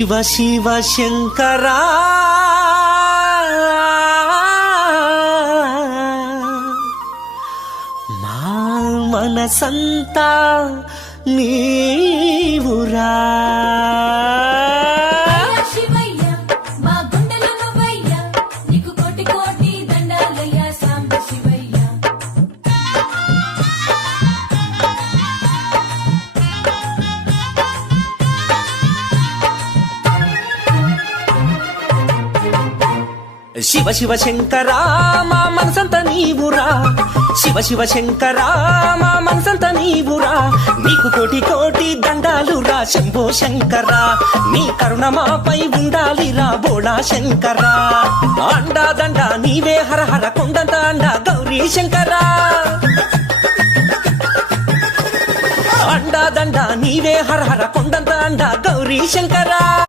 శివ శివ శంకరా మా మనసంతా నీవురా. శివ శివ శంకరా మా మనసంత నీవురా. శివ శివ శంకరా మా మనసంత నీవురా. నీకు కోటి కోటి దండాలురా శంభో శంకరా. నీ కరుణ మాపై ఉండాలిరా బోళా శంకరా. అండా దండ నీవే హర హర కొండంత అండ గౌరీ శంకరా. అండా దండ నీవే హర హర కొండంత అండ గౌరీ శంకరా.